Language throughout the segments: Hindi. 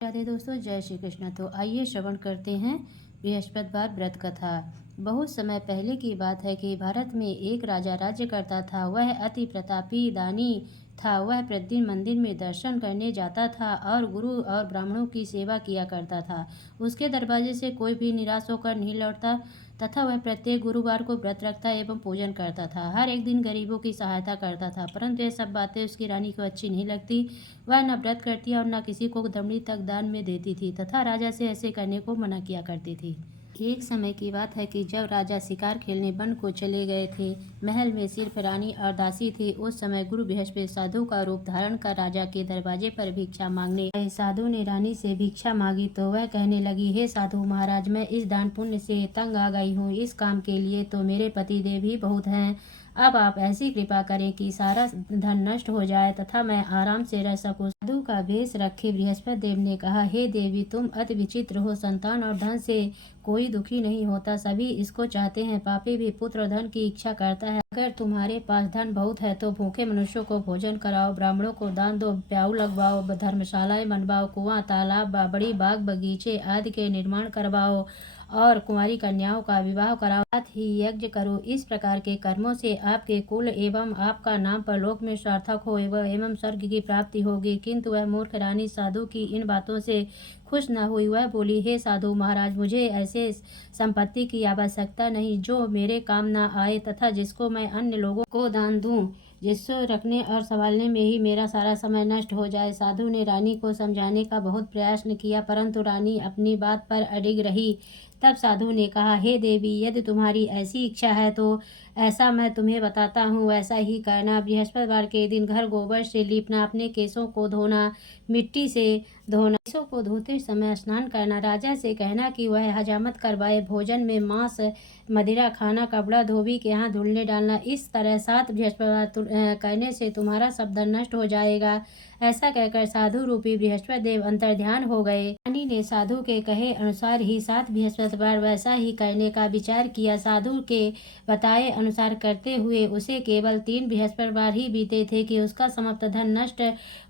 राधे दोस्तों, जय श्री कृष्ण। तो आइए श्रवण करते हैं बृहस्पतिवार व्रत कथा। बहुत समय पहले की बात है कि भारत में एक राजा राज्य करता था। वह अति प्रतापी दानी था। वह प्रतिदिन मंदिर में दर्शन करने जाता था और गुरु और ब्राह्मणों की सेवा किया करता था। उसके दरवाजे से कोई भी निराश होकर नहीं लौटता तथा वह प्रत्येक गुरुवार को व्रत रखता एवं पूजन करता था। हर एक दिन गरीबों की सहायता करता था, परंतु ये सब बातें उसकी रानी को अच्छी नहीं लगती। वह न व्रत करती और न किसी को दमड़ी तक दान में देती थी तथा राजा से ऐसे करने को मना किया करती थी। एक समय की बात है कि जब राजा शिकार खेलने वन को चले गए थे, महल में सिर्फ रानी और दासी थी। उस समय गुरु बृहस्पति साधु का रूप धारण कर राजा के दरवाजे पर भिक्षा मांगने आए। साधु ने रानी से भिक्षा मांगी तो वह कहने लगी, हे साधु महाराज, मैं इस दान पुण्य से तंग आ गई हूँ। इस काम के लिए तो मेरे पति देव ही बहुत हैं। अब आप ऐसी कृपा करें कि सारा धन नष्ट हो जाए तथा मैं आराम से रह सकूं। साधु का भेष रखे बृहस्पति देव ने कहा, हे देवी, तुम अति विचित्र हो। संतान और धन से कोई दुखी नहीं होता, सभी इसको चाहते हैं। पापी भी पुत्र और धन की इच्छा करता है। अगर तुम्हारे पास धन बहुत है तो भूखे मनुष्यों को भोजन कराओ, ब्राह्मणों को दान दो, प्याऊ लगवाओ, धर्मशालाएं बनवाओ, कुआं, तालाब, बड़ी बाग बगीचे आदि के निर्माण करवाओ और कुंवारी कन्याओं का विवाह कराओ, साथ ही यज्ञ करो। इस प्रकार के कर्मों से आपके कुल एवं आपका नाम परलोक में सार्थक हो एवं स्वर्ग की प्राप्ति होगी। किंतु वह मूर्ख रानी साधु की इन बातों से खुश न हुई। वह बोली, हे साधु महाराज, मुझे ऐसे संपत्ति की आवश्यकता नहीं जो मेरे काम न आए तथा जिसको मैं अन्य लोगों को दान दूं, जिसको रखने और संभालने में ही मेरा सारा समय नष्ट हो जाए। साधु ने रानी को समझाने का बहुत प्रयास किया, परंतु रानी अपनी बात पर अडिग रही। तब साधु ने कहा, हे देवी, यदि तुम्हारी ऐसी इच्छा है तो ऐसा मैं तुम्हें बताता हूँ, वैसा ही करना। बृहस्पतिवार के दिन घर गोबर से लीपना, अपने केसों को धोना, मिट्टी से धोना, केसों को धोते समय स्नान करना, राजा से कहना कि वह हजामत करवाए, भोजन में मांस मदिरा खाना, कपड़ा धोबी के यहाँ धुलने डालना। इस तरह 7 बृहस्पतिवार करने से तुम्हारा सब धन नष्ट हो जाएगा। ऐसा कहकर साधु रूपी बृहस्पति देव अंतर्ध्यान हो गए। रानी ने साधु के कहे अनुसार ही 7 बृहस्पतिवार वैसा ही करने का विचार किया। साधु के बताए अनुसार करते हुए उसे केवल 3 बृहस्पतिवार ही बीते थे कि उसका समस्त धन नष्ट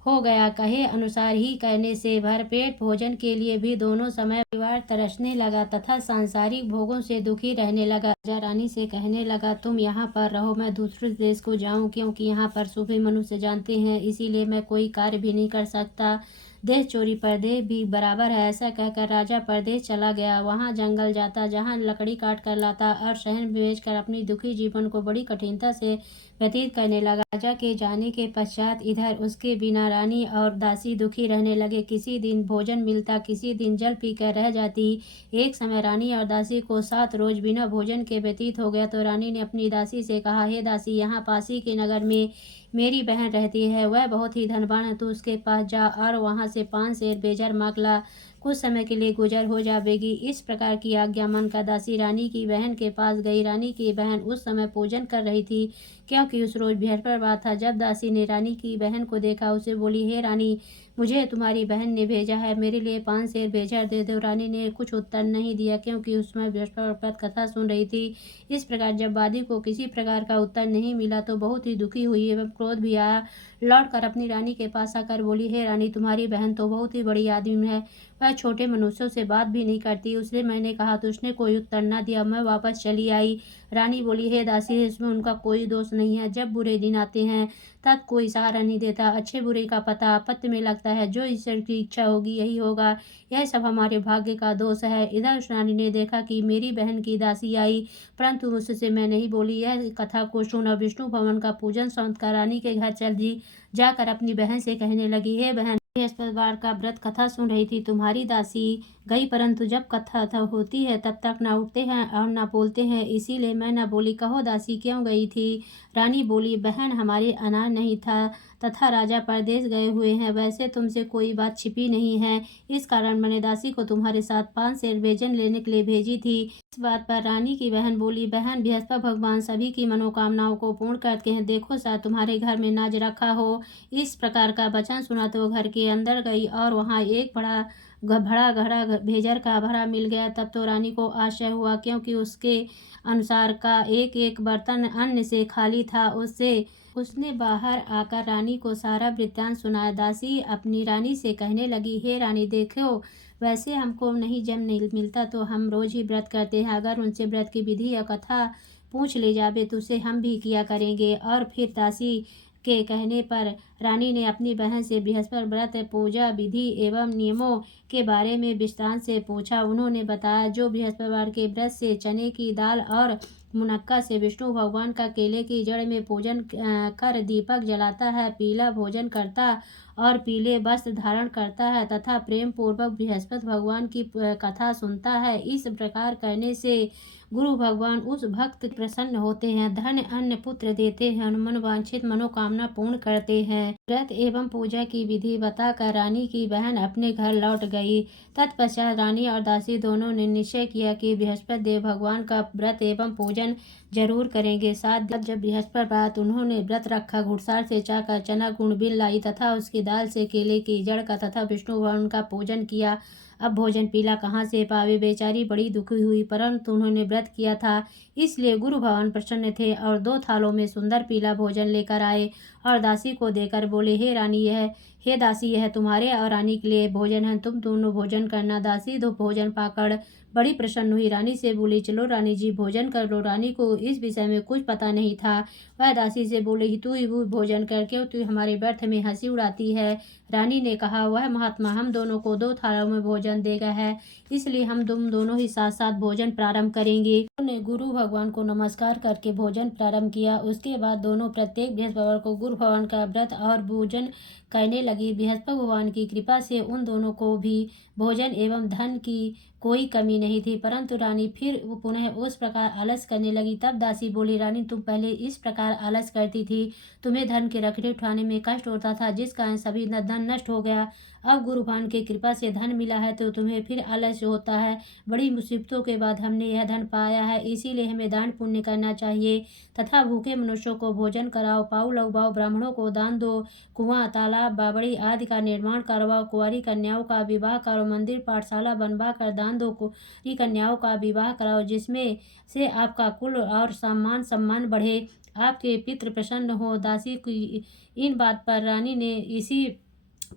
हो गया। कहे अनुसार ही करने से भरपेट भोजन के लिए भी दोनों समय परिवार तरसने लगा तथा सांसारिक भोगों से दुखी रहने लगा। राजा रानी से कहने लगा, तुम यहाँ पर रहो, मैं दूसरे देश को जाऊं, क्योंकि यहाँ पर सूफी मनुष्य जानते हैं, इसीलिए मैं कोई कार्य भी नहीं कर सकता। देश चोरी परदेश भी बराबर है। ऐसा कहकर राजा परदेश चला गया। वहाँ जंगल जाता, जहाँ लकड़ी काट कर लाता और शहर में बेचकर अपनी दुखी जीवन को बड़ी कठिनता से व्यतीत करने लगा। राजा के जाने के पश्चात इधर उसके बिना रानी और दासी दुखी रहने लगे। किसी दिन भोजन मिलता, किसी दिन जल पीकर रह जाती। एक समय रानी और दासी को 7 रोज बिना भोजन के व्यतीत हो गया तो रानी ने अपनी दासी से कहा, हे दासी, यहाँ पासी के नगर में मेरी बहन रहती है, वह बहुत ही धनवान है, तू उसके पास जा और वहाँ से 5 सेर बेजर मांग ला, कुछ समय के लिए गुजर हो जाएगी। इस प्रकार की आज्ञा मानकर दासी रानी की बहन के पास गई। रानी की बहन उस समय पूजन कर रही थी, क्योंकि उस रोज बृहस्पतिवार था। जब दासी ने रानी की बहन को देखा, उसे बोली, हे रानी, मुझे तुम्हारी बहन ने भेजा है, मेरे लिए 5 सेर बेजर दे दो। रानी ने कुछ उत्तर नहीं दिया, क्योंकि उसमें बृहस्पतिवार कथा सुन रही थी। इस प्रकार जब वादी को किसी प्रकार का उत्तर नहीं मिला तो बहुत ही दुखी हुई एवं क्रोध भी आया। लौट कर अपनी रानी के पास आकर बोली, हे रानी, तुम्हारी बहन तो बहुत ही बड़ी आदमी है, वह छोटे मनुष्यों से बात भी नहीं करती। उसने मैंने कहा तो उसने कोई उत्तर न दिया, मैं वापस चली आई। रानी बोली, हे दासी, इसमें उनका कोई दोष नहीं है। जब बुरे दिन आते हैं तब कोई सहारा नहीं देता, अच्छे बुरे का पता आपत्ति में लगता है। जो ईश्वर की इच्छा होगी यही होगा, यह सब हमारे भाग्य का दोष है। इधर उस रानी ने देखा कि मेरी बहन की दासी आई, परंतु मुझसे मैं नहीं बोली। यह कथा को सुन विष्णु भवन का पूजन समाप्त कर रानी के घर चल दी। जाकर अपनी बहन से कहने लगी, हे बहन, बृहस्पतिवार का व्रत कथा सुन रही थी, तुम्हारी दासी गई, परंतु जब कथा होती है तब तक न उठते हैं और न बोलते हैं, इसीलिए मैं न बोली। कहो दासी, क्यों गई थी? रानी बोली, बहन, हमारे अनाज नहीं था तथा राजा परदेश गए हुए हैं। वैसे तुमसे कोई बात छिपी नहीं है, इस कारण मैंने दासी को तुम्हारे साथ 5 सेर व्यंजन लेने के लिए भेजी थी। इस बात पर रानी की बहन बोली, बहन, बृहस्पति भगवान सभी की मनोकामनाओं को पूर्ण करते हैं, देखो शायद तुम्हारे घर में नाज रखा हो। इस प्रकार का वचन सुना तो घर के अंदर गई और वहाँ एक बड़ा घड़ा भेजर का भरा मिल गया। तब तो रानी को आश्चर्य हुआ, क्योंकि उसके अनुसार का एक एक बर्तन अन्न से खाली था। उससे उसने बाहर आकर रानी को सारा वृत्तांत सुनाया। दासी अपनी रानी से कहने लगी, हे रानी, देखो, वैसे हमको नहीं जम नहीं मिलता तो हम रोज ही व्रत करते हैं। अगर उनसे व्रत की विधि या कथा पूछ ले जावे तो उसे हम भी किया करेंगे। और फिर दासी के कहने पर रानी ने अपनी बहन से बृहस्पति व्रत पूजा विधि एवं नियमों के बारे में विस्तार से पूछा। उन्होंने बताया, जो बृहस्पतिवार के व्रत से चने की दाल और मुनक्का से विष्णु भगवान का केले की जड़ में पूजन कर दीपक जलाता है, पीला भोजन करता और पीले वस्त्र धारण करता है तथा प्रेम पूर्वक बृहस्पति भगवान की कथा सुनता है, इस प्रकार करने से गुरु भगवान उस भक्त प्रसन्न होते हैं, धन अन्न पुत्र देते हैं और मनोवांछित मनोकामना पूर्ण करते हैं। व्रत एवं पूजा की विधि बताकर रानी की बहन अपने घर लौट गई। तत्पश्चात रानी और दासी दोनों ने निश्चय किया कि बृहस्पति देव भगवान का व्रत एवं पूजन जरूर करेंगे। 7 दिन जब बृहस्पतिवार उन्होंने व्रत रखा, घुड़सार से चाकर चना गुण बिल लाई तथा उसकी दाल से केले की जड़ का तथा विष्णु भगवान का पूजन किया। अब भोजन पीला कहाँ से पावे, बेचारी बड़ी दुखी हुई, परंतु उन्होंने व्रत किया था इसलिए गुरु भगवान प्रसन्न थे और 2 थालों में सुंदर पीला भोजन लेकर आए और दासी को देकर बोले, हे दासी, यह तुम्हारे और रानी के लिए भोजन है, तुम दोनों भोजन करना। दासी दो भोजन पाकर बड़ी प्रसन्न हुई, रानी से बोली, चलो रानी जी भोजन कर लो। रानी को इस विषय में कुछ पता नहीं था। वह दासी से बोली, तू ही भोजन करके तू हमारे व्यर्थ में हंसी उड़ाती है। रानी ने कहा, वह महात्मा हम दोनों को 2 थालों में भोजन देगा है, इसलिए हम तुम दोनों ही साथ साथ भोजन प्रारंभ करेंगे। उन्होंने गुरु भगवान को नमस्कार करके भोजन प्रारंभ किया। उसके बाद दोनों प्रत्येक बृहस्पतिवार को गुरु भगवान का व्रत और भोजन करने लगी। बृहस्पति भगवान की कृपा से उन दोनों को भी भोजन एवं धन की कोई कमी नहीं थी, परंतु रानी फिर पुनः उस प्रकार आलस करने लगी। तब दासी बोली, रानी, तुम पहले इस प्रकार आलस करती थी, तुम्हें धन के रखड़े उठाने में कष्ट होता था, जिस कारण सभी धन नष्ट हो गया। अब गुरु भगवान की कृपा से धन मिला है तो तुम्हें फिर आलस्य होता है। बड़ी मुसीबतों के बाद हमने यह धन पाया है, इसीलिए हमें दान पुण्य करना चाहिए तथा भूखे मनुष्यों को भोजन कराओ, पाऊ लगवाओ, ब्राह्मणों को दान दो, कुआं तालाब बावड़ी आदि का निर्माण करवाओ, कुंवारी कन्याओं का विवाह करो, मंदिर पाठशाला बनवा कर दान दो, कुंवारी कन्याओं का विवाह कराओ, जिसमें से आपका कुल और सम्मान बढ़े, आपके पितृ प्रसन्न हो। दासी की इन बात पर रानी ने इसी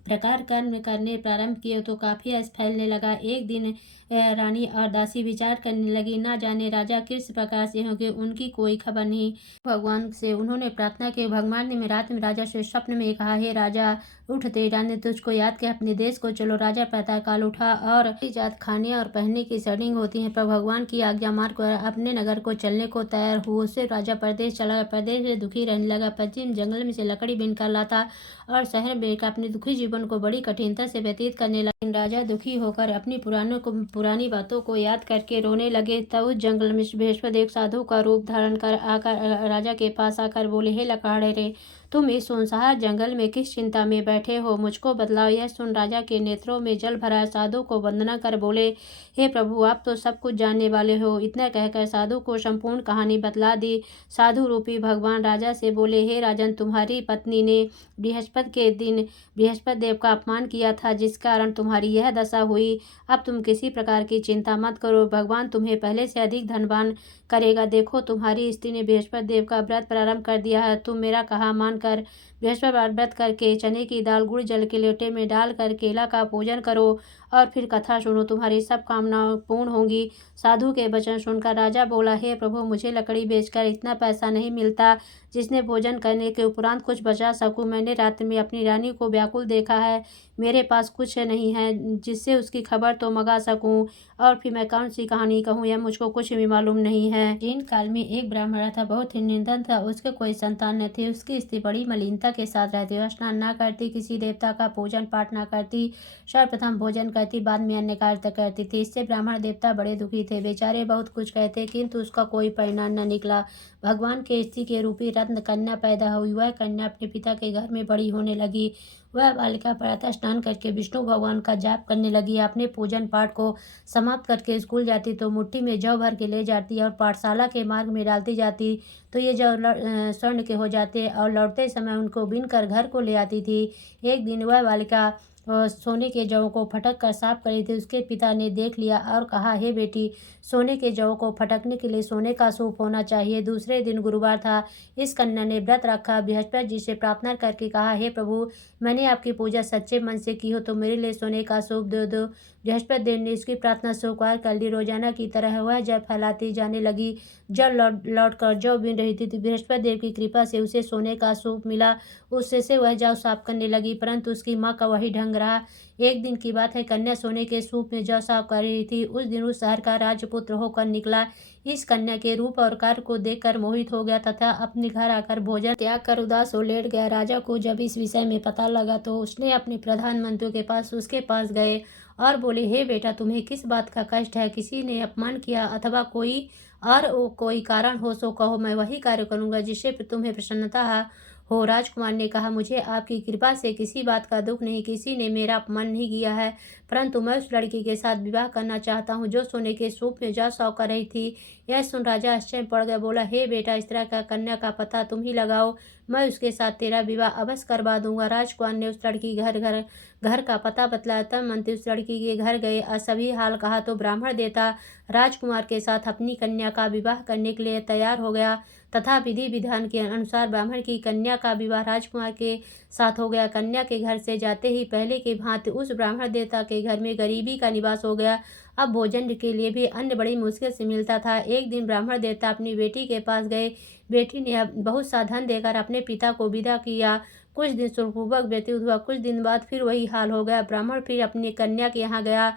प्रकार कर्म करने प्रारंभ किए तो काफी यश फैलने लगा। एक दिन रानी और दासी विचार करने लगी, ना जाने राजा किस प्रकार से होंगे, उनकी कोई खबर नहीं। भगवान से उन्होंने प्रार्थना की। भगवान ने रात में राजा से स्वप्न में कहा, हे राजा, उठ, तेरा ने तुझको याद के अपने देश को चलो। राजा प्रातः काल उठा और जात खाने और पहनने की सैटिंग होती है, पर भगवान की आज्ञा मानकर अपने नगर को चलने को तैयार हुआ। उससे राजा प्रदेश चला, प्रदेश में दुखी रहने लगा। पश्चिम जंगल में से लकड़ी बीनकर लाता और शहर में अपने दुखी जीवन को बड़ी कठिनता से व्यतीत करने लगे। राजा दुखी होकर अपनी पुरानी बातों को याद करके रोने लगे। तब उस जंगल में बृहस्पति एक साधु का रूप धारण कर आकर राजा के पास आकर बोले, हे लकाड़े रे, तुम इस सुनसान जंगल में किस चिंता में बैठे हो, मुझको बतलाओ। यह सुन राजा के नेत्रों में जल भरा। साधु को वंदना कर बोले, हे प्रभु, आप तो सब कुछ जानने वाले हो। इतना कहकर साधु को संपूर्ण कहानी बतला दी। साधु रूपी भगवान राजा से बोले, हे राजन, तुम्हारी पत्नी ने बृहस्पति के दिन बृहस्पति देव का अपमान किया था, जिस कारण तुम्हारी यह दशा हुई। अब तुम किसी प्रकार की चिंता मत करो, भगवान तुम्हें पहले से अधिक धनवान करेगा। देखो, तुम्हारी स्त्री ने बृहस्पति देव का व्रत प्रारंभ कर दिया है। तुम मेरा कहा मानकर बृहस्पतिवार व्रत करके चने की दाल गुड़ जल के लोटे में डालकर केला का पूजन करो और फिर कथा सुनो, तुम्हारी सब कामनाएं पूर्ण होंगी। साधु के वचन सुनकर राजा बोला, हे प्रभु, मुझे लकड़ी बेचकर इतना पैसा नहीं मिलता जिसने भोजन करने के उपरांत कुछ बचा सकूं। मैंने रात में अपनी रानी को व्याकुल देखा है, मेरे पास कुछ नहीं है जिससे उसकी खबर तो मंगा सकूं, और फिर मैं कौन सी कहानी कहूँ, यह मुझको कुछ भी मालूम नहीं है। जीन काल में एक ब्राह्मण था, बहुत ही निर्धन था, उसके कोई संतान न थी। उसकी स्त्री बड़ी मलिनता के साथ रहती, वह स्नान न करती, किसी देवता का पूजन पाठ न करती, सर्वप्रथम भोजन करती, बाद में अन्य कार्य करती थी। इससे ब्राह्मण देवता बड़े दुखी थे, बेचारे बहुत कुछ कहते किंतु उसका कोई परिणाम न निकला। भगवान के स्त्री के रूपी रत्न कन्या पैदा हुई। वह कन्या अपने पिता के घर में बड़ी होने लगी। वह बालिका प्रातः स्नान करके विष्णु भगवान का जाप करने लगी। अपने पूजन पाठ को समाप्त करके स्कूल जाती तो मुट्ठी में जौ भर के ले जाती और पाठशाला के मार्ग में डालती जाती तो ये जौ स्वर्ण के हो जाते और लौटते समय उनको बीन कर घर को ले आती थी। एक दिन वह बालिका सोने के जौ को फटक कर साफ कर रही थी। उसके पिता ने देख लिया और कहा, हे बेटी, सोने के जौ को फटकने के लिए सोने का सूप होना चाहिए। दूसरे दिन गुरुवार था। इस कन्या ने व्रत रखा, बृहस्पति जी से प्रार्थना करके कहा, हे प्रभु, मैंने आपकी पूजा सच्चे मन से की हो तो मेरे लिए सोने का सूप दे दो। बृहस्पति देव ने इसकी प्रार्थना स्वीकार कर ली। रोजाना की तरह वह जल फैलाती जाने लगी। जल लौट कर जौ बीन रही थी। बृहस्पति देव की कृपा से उसे सोने का सूप मिला। उससे से वह जौ साफ करने लगी, परंतु उसकी माँ का वही ढंग रहा। एक दिन की बात है, कन्या सोने के सूप में जौ साफ कर रही थी। उस दिन उस शहर का राजपुत्र होकर निकला। इस कन्या के रूप और कार्य को देखकर मोहित हो गया तथा अपने घर आकर भोजन त्याग कर उदास हो लेट गया। राजा को जब इस विषय में पता लगा तो उसने अपने प्रधानमंत्री के पास उसके पास गए और बोले, हे बेटा, तुम्हें किस बात का कष्ट है? किसी ने अपमान किया अथवा कोई कारण हो सो कहो, मैं वही कार्य करूंगा जिससे तुम्हें प्रसन्नता हो। राजकुमार ने कहा, मुझे आपकी कृपा से किसी बात का दुख नहीं, किसी ने मेरा अपमान नहीं किया है, परंतु मैं उस लड़की के साथ विवाह करना चाहता हूँ जो सोने के सूप में जौ साफ कर रही थी। यह सुन राजा आश्चर्य पड़ गया। बोला, हे बेटा, इस तरह का कन्या का पता तुम ही लगाओ, मैं उसके साथ तेरा विवाह अवश्य करवा दूंगा। राजकुमार ने उस लड़की घर का पता बतलाया। तब मंत्री उस लड़की के घर गए और सभी हाल कहा तो ब्राह्मण देवता राजकुमार के साथ अपनी कन्या का विवाह करने के लिए तैयार हो गया तथा विधि विधान के अनुसार ब्राह्मण की कन्या का विवाह राजकुमार के साथ हो गया। कन्या के घर से जाते ही पहले की भांति उस ब्राह्मण देवता के घर में गरीबी का निवास हो गया। अब भोजन के लिए भी अन्न बड़ी मुश्किल से मिलता था। एक दिन ब्राह्मण देवता अपनी बेटी के पास गए। बेटी ने बहुत सा धन देकर अपने पिता को विदा किया। कुछ दिन सुखपूर्वक व्यतीत हुआ। कुछ दिन बाद फिर वही हाल हो गया। ब्राह्मण फिर अपनी कन्या के यहाँ गया।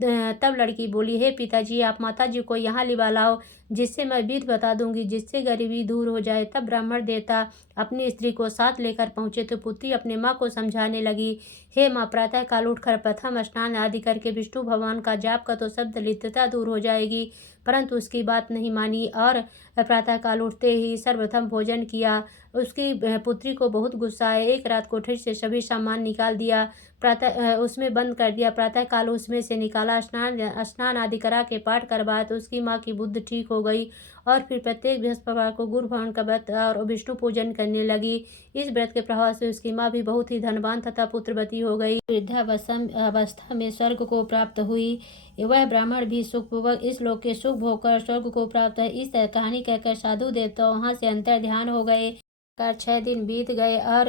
तब लड़की बोली, हे पिताजी, आप माताजी को यहाँ लिवा लाओ, जिससे मैं विधि बता दूंगी, जिससे गरीबी दूर हो जाए। तब ब्राह्मण देवता अपनी स्त्री को साथ लेकर पहुंचे तो पुत्री अपने माँ को समझाने लगी, हे माँ, प्रातः काल उठकर प्रथम स्नान आदि करके विष्णु भगवान का जाप का तो सब दरिद्रता दूर हो जाएगी। परंतु उसकी बात नहीं मानी और प्रातः काल उठते ही सर्वप्रथम भोजन किया। उसकी पुत्री को बहुत गुस्सा आया। एक रात कोठरी से सभी सामान निकाल दिया, प्रातः उसमें बंद कर दिया। प्रातः काल उसमें से निकाला, स्नान आदि करा के पाठ करवाया तो उसकी माँ की बुद्धि ठीक हो गई और फिर प्रत्येक बृहस्पतिवार को गुरु भवन का व्रत और विष्णु पूजन करने लगी। इस व्रत के प्रभाव से उसकी माँ भी बहुत ही धनवान तथा पुत्रवती हो गई। वृद्धावस्था में स्वर्ग को प्राप्त हुई। वह ब्राह्मण भी सुखपूर्वक इस लोक के सुख भोग कर स्वर्ग को प्राप्त है। इस कहानी कहकर साधु देवता वहां से अंतर ध्यान हो गए। 6 दिन बीत गए और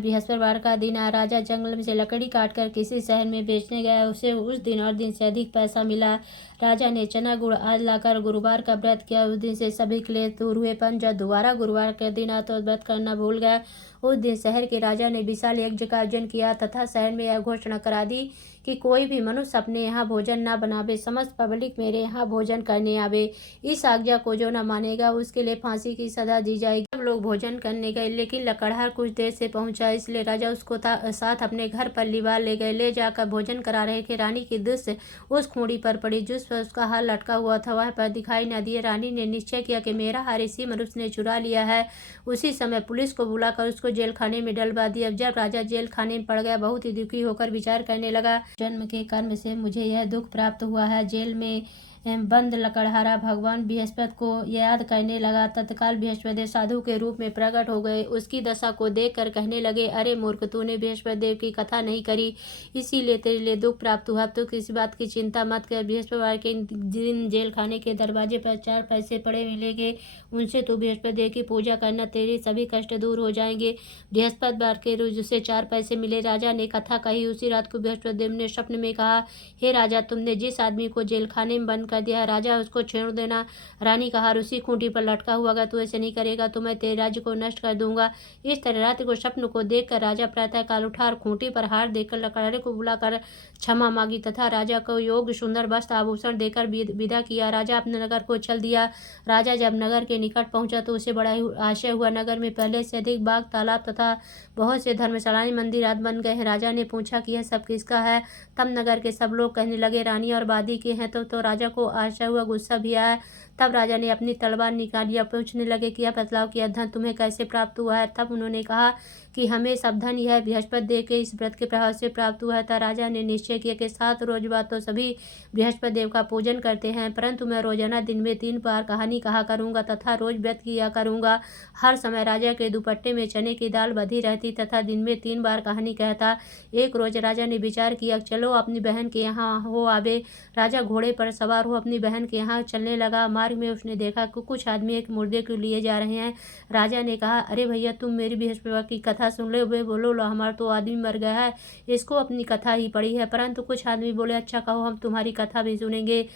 बृहस्पतिवार का दिन आया। राजा जंगल में से लकड़ी काटकर किसी शहर में बेचने गया। उसे उस दिन और दिन से अधिक पैसा मिला। राजा ने चना गुड़ आदि लाकर गुरुवार का व्रत किया। उस दिन से सभी क्लेश दूर हुए, पर जब दोबारा गुरुवार का दिन आया तो व्रत करना भूल गया। उस दिन शहर के राजा ने विशाल यज्ञ का आयोजन किया तथा शहर में यह घोषणा करा दी कि कोई भी मनुष्य अपने यहाँ भोजन न बनावे, समस्त पब्लिक मेरे यहाँ भोजन करने आवे। इस आज्ञा को जो न मानेगा उसके लिए फांसी की सजा दी जाएगी। सब लोग भोजन करने गए, लेकिन लकड़हार कुछ देर से पहुंचा, इसलिए राजा उसको साथ अपने घर पर लिवा ले गए। ले जाकर भोजन करा रहे थे। रानी की दृष्टि उस खूंटी पर पड़ी जिस पर उसका हार लटका हुआ था। वह पर दिखाई न दिए। रानी ने निश्चय किया कि मेरा हार इसी मनुष्य ने चुरा लिया है। उसी समय पुलिस को बुलाकर उसको जेल खाने में डलवा दिया। जब राजा जेल खाने में पड़ गया, बहुत ही दुखी होकर विचार करने लगा, जन्म के कर्म से मुझे यह दुख प्राप्त हुआ है। जेल में बंद लकड़हारा भगवान बृहस्पति को याद करने लगा। तत्काल बृहस्पति साधु के रूप में प्रकट हो गए। उसकी दशा को देखकर कहने लगे, अरे मूर्ख, तूने बृहस्पति देव की कथा नहीं करी, इसीलिए तेरे लिए दुख प्राप्त हुआ। तो किसी बात की चिंता मत कर। बृहस्पतिवार के दिन जेल खाने के दरवाजे पर 4 पैसे पड़े मिलेंगे, उनसे तू बृहस्पति देव की पूजा करना, तेरे सभी कष्ट दूर हो जाएंगे। बृहस्पतिवार के रोज उसे 4 पैसे मिले। राजा ने कथा कही। उसी रात को बृहस्पति देव ने स्वप्न में कहा, हे राजा, तुमने जिस आदमी को जेल खाने में बंद कर दिया है, राजा उसको छेड़ देना। रानी का हार उसी खूंटी पर लटका हुआ, अगर तू ऐसे नहीं करेगा तो मैं तेरे राज्य को नष्ट कर दूंगा। इस तरह रात्रि को स्वप्न को देखकर राजा प्रातः काल उठा और खूंटी पर हार देकर लकड़हारे को बुलाकर क्षमा मांगी तथा राजा को योग्य सुंदर वस्त्र आभूषण देकर विदा किया। राजा अपने नगर को चल दिया। राजा जब नगर के निकट पहुंचा तो उसे बड़ा ही आश्चर्य हुआ। नगर में पहले से अधिक बाग, तालाब तथा बहुत से धर्मशालाएं, मंदिर आदि बन गए हैं। राजा ने पूछा कि यह सब किसका है? तब नगर के सब लोग कहने लगे, रानी और बादी के हैं। तो राजा को आश्चर्य हुआ, गुस्सा भी आया। तब राजा ने अपनी तलवार निकाली और पूछने लगे कि अब बतलाओ कि यह धन तुम्हें कैसे प्राप्त हुआ है। तब उन्होंने कहा कि हमें सब धन यह बृहस्पति देव के इस व्रत के प्रभाव से प्राप्त हुआ है। तब राजा ने निश्चय किया कि 7 रोज बाद तो सभी बृहस्पति देव का पूजन करते हैं, परंतु मैं रोजाना दिन में 3 बार कहानी कहा करूंगा तथा रोज व्रत किया करूंगा। हर समय राजा के दुपट्टे में चने की दाल बधी रहती तथा दिन में 3 बार कहानी कहता। एक रोज राजा ने विचार किया, चलो अपनी बहन के यहाँ हो आवे। राजा घोड़े पर सवार हो अपनी बहन के यहाँ चलने लगा। मार्ग में उसने देखा कि कुछ आदमी एक मुर्दे को लिए जा रहे हैं। राजा ने कहा, अरे भैया, तुम मेरी बृहस्पति की कथा सुन ले। वे बोलो, लो हमारा तो आदमी मर गया है, इसको अपनी कथा ही पड़ी है। परंतु कुछ आदमी बोले, अच्छा कहो, हम तुम्हारी कथा भी सुनेंगे।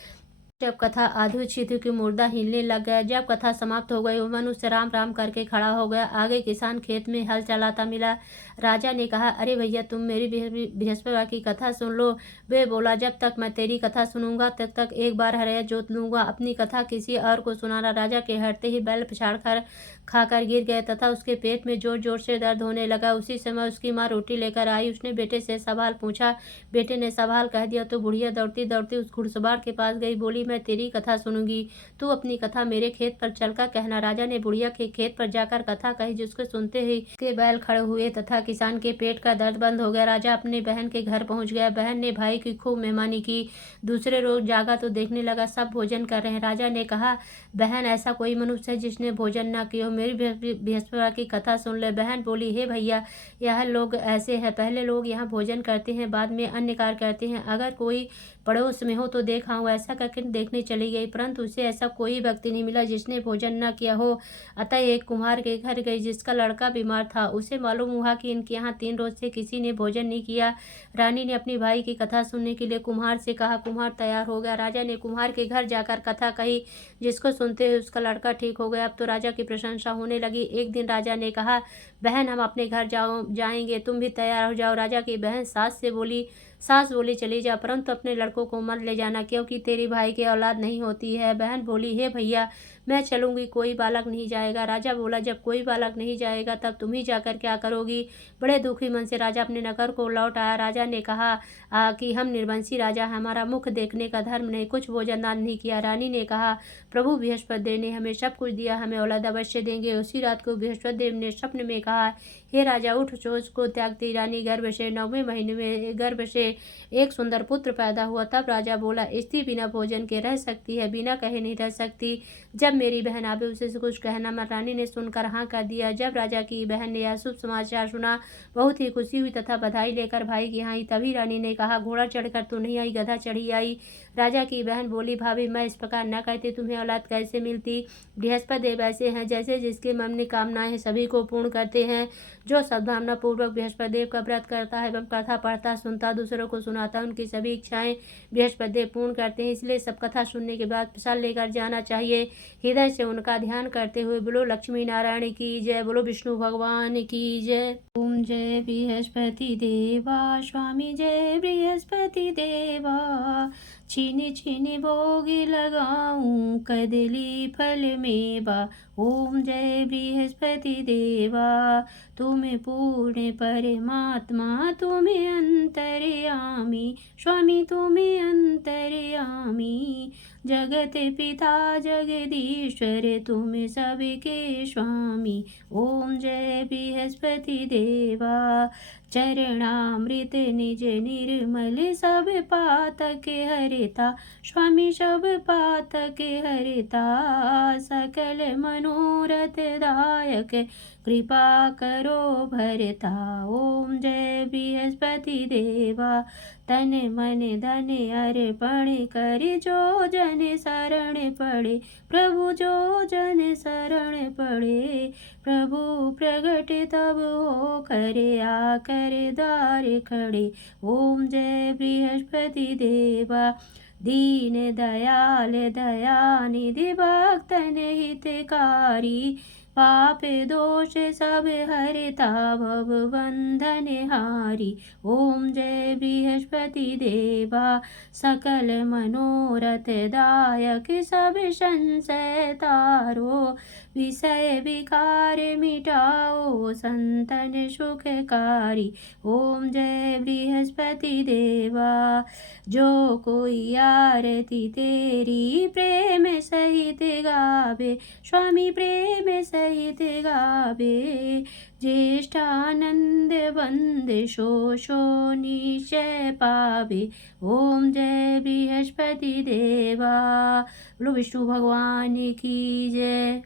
जब कथा आधी हुई थी कि मुर्दा हिलने लग गया। जब कथा समाप्त हो गई, वो मनुष्य राम राम करके खड़ा हो गया। आगे किसान खेत में हल चलाता मिला। राजा ने कहा, अरे भैया, तुम मेरी बृहस्पति की कथा सुन लो। वे बोला, जब तक मैं तेरी कथा सुनूंगा तब तक एक बार हरया जोत लूंगा। अपनी कथा किसी और को सुनाना। राजा के हटते ही बैल पछाड़ कर खाकर गिर गए तथा उसके पेट में जोर जोर से दर्द होने लगा। उसी समय उसकी माँ रोटी लेकर आई। उसने बेटे से सवाल पूछा। बेटे ने सवाल कह दिया तो बुढ़िया दौड़ती दौड़ती उस घुड़सवार के पास गई। बोली, मैं तेरी कथा सुनूंगी, तू अपनी कथा मेरे खेत पर चलकर कहना। राजा ने बुढ़िया के खेत पर जाकर कथा कही, जिसको सुनते ही के बैल खड़े हुए तथा किसान के पेट का दर्द बंद हो गया। राजा अपनी बहन के घर पहुंच गया। बहन ने भाई की खूब मेहमानी की। दूसरे रोज जागा तो देखने लगा सब भोजन कर रहे हैं। राजा ने कहा, बहन, ऐसा कोई मनुष्य है जिसने भोजन न किया हो, मेरी बृहस्पति की कथा सुन ले। बहन बोली, हे भैया, यह लोग ऐसे हैं, पहले लोग यहाँ भोजन करते हैं, बाद में अन्य कार्य करते हैं। अगर कोई पड़ोस में हो तो देखा हूँ। ऐसा करके देखने चली गई, परंतु उसे ऐसा कोई व्यक्ति नहीं मिला जिसने भोजन न किया हो। अतः एक कुम्हार के घर गई जिसका लड़का बीमार था। उसे मालूम हुआ कि इनके यहाँ 3 रोज से किसी ने भोजन नहीं किया। रानी ने अपनी भाई की कथा सुनने के लिए कुम्हार से कहा। कुम्हार तैयार हो गया। राजा ने कुम्हार के घर जाकर कथा कही, जिसको सुनते हुए उसका लड़का ठीक हो गया। अब तो राजा की प्रशंसा होने लगी। एक दिन राजा ने कहा, बहन, हम अपने घर जाएंगे, तुम भी तैयार हो जाओ। राजा की बहन सास बोली, चली जा, परंतु अपने लड़कों को मत ले जाना, क्योंकि तेरी भाई की औलाद नहीं होती है। बहन बोली, हे भैया, मैं चलूंगी, कोई बालक नहीं जाएगा। राजा बोला, जब कोई बालक नहीं जाएगा तब तुम ही जाकर क्या करोगी। बड़े दुखी मन से राजा अपने नगर को लौट आया। राजा ने कहा कि हम निर्वंशी राजा, हमारा मुख देखने का धर्म नहीं, कुछ भोजन दान नहीं किया। रानी ने कहा, प्रभु बृहस्पति देव ने हमें सब कुछ दिया, हमें औलाद अवश्य देंगे। उसी रात को बृहस्पति देव ने स्वप्न में कहा, हे राजा, उठ, सोच को त्यागती रानी गर्भ से 9वें महीने में गर्भ से एक सुंदर पुत्र पैदा हुआ। तब राजा बोला, स्त्री बिना भोजन के रह सकती है, बिना कहे नहीं रह सकती। जब मेरी बहन आवे उसे कुछ कहना मत। रानी ने सुनकर हाँ कर दिया। जब राजा की बहन ने यह शुभ समाचार सुना, बहुत ही खुशी हुई तथा बधाई लेकर भाई की यहाँ आई। तभी रानी ने कहा, घोड़ा चढ़कर तो नहीं आई, गधा चढ़ी आई। राजा की बहन बोली, भाभी, मैं इस प्रकार न कहती, तुम्हें औलाद कैसे मिलती। बृहस्पति देव ऐसे हैं, जैसे जिसके मन में कामनाएं हैं सभी को पूर्ण करते हैं। जो सद्भावना पूर्वक बृहस्पति देव का व्रत करता है एवं कथा पढ़ता, सुनता, दूसरों को सुनाता, उनकी सभी इच्छाएं बृहस्पति देव पूर्ण करते हैं। इसलिए सब कथा सुनने के बाद प्रसाद लेकर जाना चाहिए। हृदय से उनका ध्यान करते हुए बोलो लक्ष्मी नारायण की जय, बोलो विष्णु भगवान की जय। ओम जय बृहस्पति देवा, स्वामी जय बृहस्पति देवा। छीनी छीनी भोग लगाऊं, कदली फल मेवा। ओम जय बृहस्पति देवा, तुम्हें पूर्ण परमात्मा, तुम्हें अंतर्यामी, स्वामी तुम्हें अंतर्यामी। जगत पिता जगदीश्वर, तुम सबके स्वामी। ओम जय बृहस्पति देवा। चरणामृत निज निर्मल, सब पातक हरिता, स्वामी सब पातक हरिता। सकल मनोरथ दायक, कृपा करो भरता। ओम जय बृहस्पति देवा। तन मन धन अर्पण कर, जो जन शरण पड़े, प्रभु जो जन शरण पड़े। प्रभु प्रगट तब हो करे, आकर द्वार खड़े। ओम जय बृहस्पति देवा। दीन दयाल दयानिधि, भक्तन हितकारी, पापे दोष सब हरिता भव बंधन हारी। ओम जय बृहस्पति देवा सकल मनोरथ दायक सब संशय तारो। विषय विकार मिटाओ संतन सुखकारी। ओम जय बृहस्पति देवा जो कोई आरती तेरी प्रेम सहित गावे। स्वामी प्रेम सहित गावे। ज्येष्ठानंद बंद शो शो निश्चय पावे। ओम जय बृहस्पति देवा। बोलो विष्णु भगवान की जय।